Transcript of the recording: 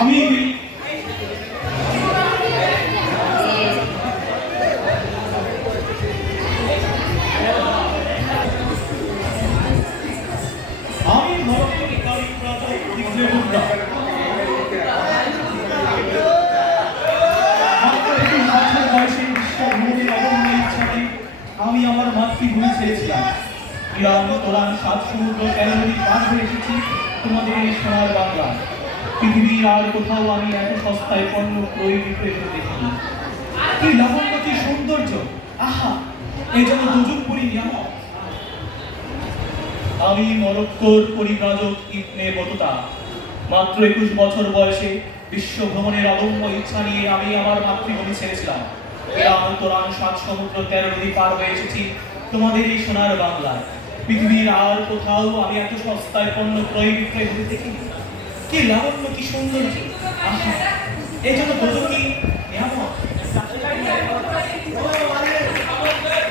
আমি আমি আমার মাতৃভূমি ছেড়েছিলাম। ইরান তোরান সাত সমুদ্র নদী পার হয়ে এসেছি। তোমাদের এই সোনার বাংলা। পৃথিবীর আর কোথাও আমি এত সস্তায় পণ্য ক্রয় বিক্রয় করে দেখিনি কি লাবণ্য, কি সৌন্দর্য। আহা, এই জন্য দুজুকপুরি নিয়ামক। আমি মরক্কোর পরিব্রাজক ইবনে বতুতা। মাত্র একুশ বছর বয়সে বিশ্ব ভ্রমণের অদম্য ইচ্ছা নিয়ে আমি আমার মাতৃভূমি ছেড়েছিলাম। ইরান সাত সমুদ্র তেরো নদী পার হয়ে এসেছি তোমাদের এই সোনার বাংলায়। পৃথিবীর আর কোথাও আমি এত সস্তায় পণ্য ক্রয় বিক্রয় করে দেখিনি কি লাবণ্য কি সুন্দর? এই জন্য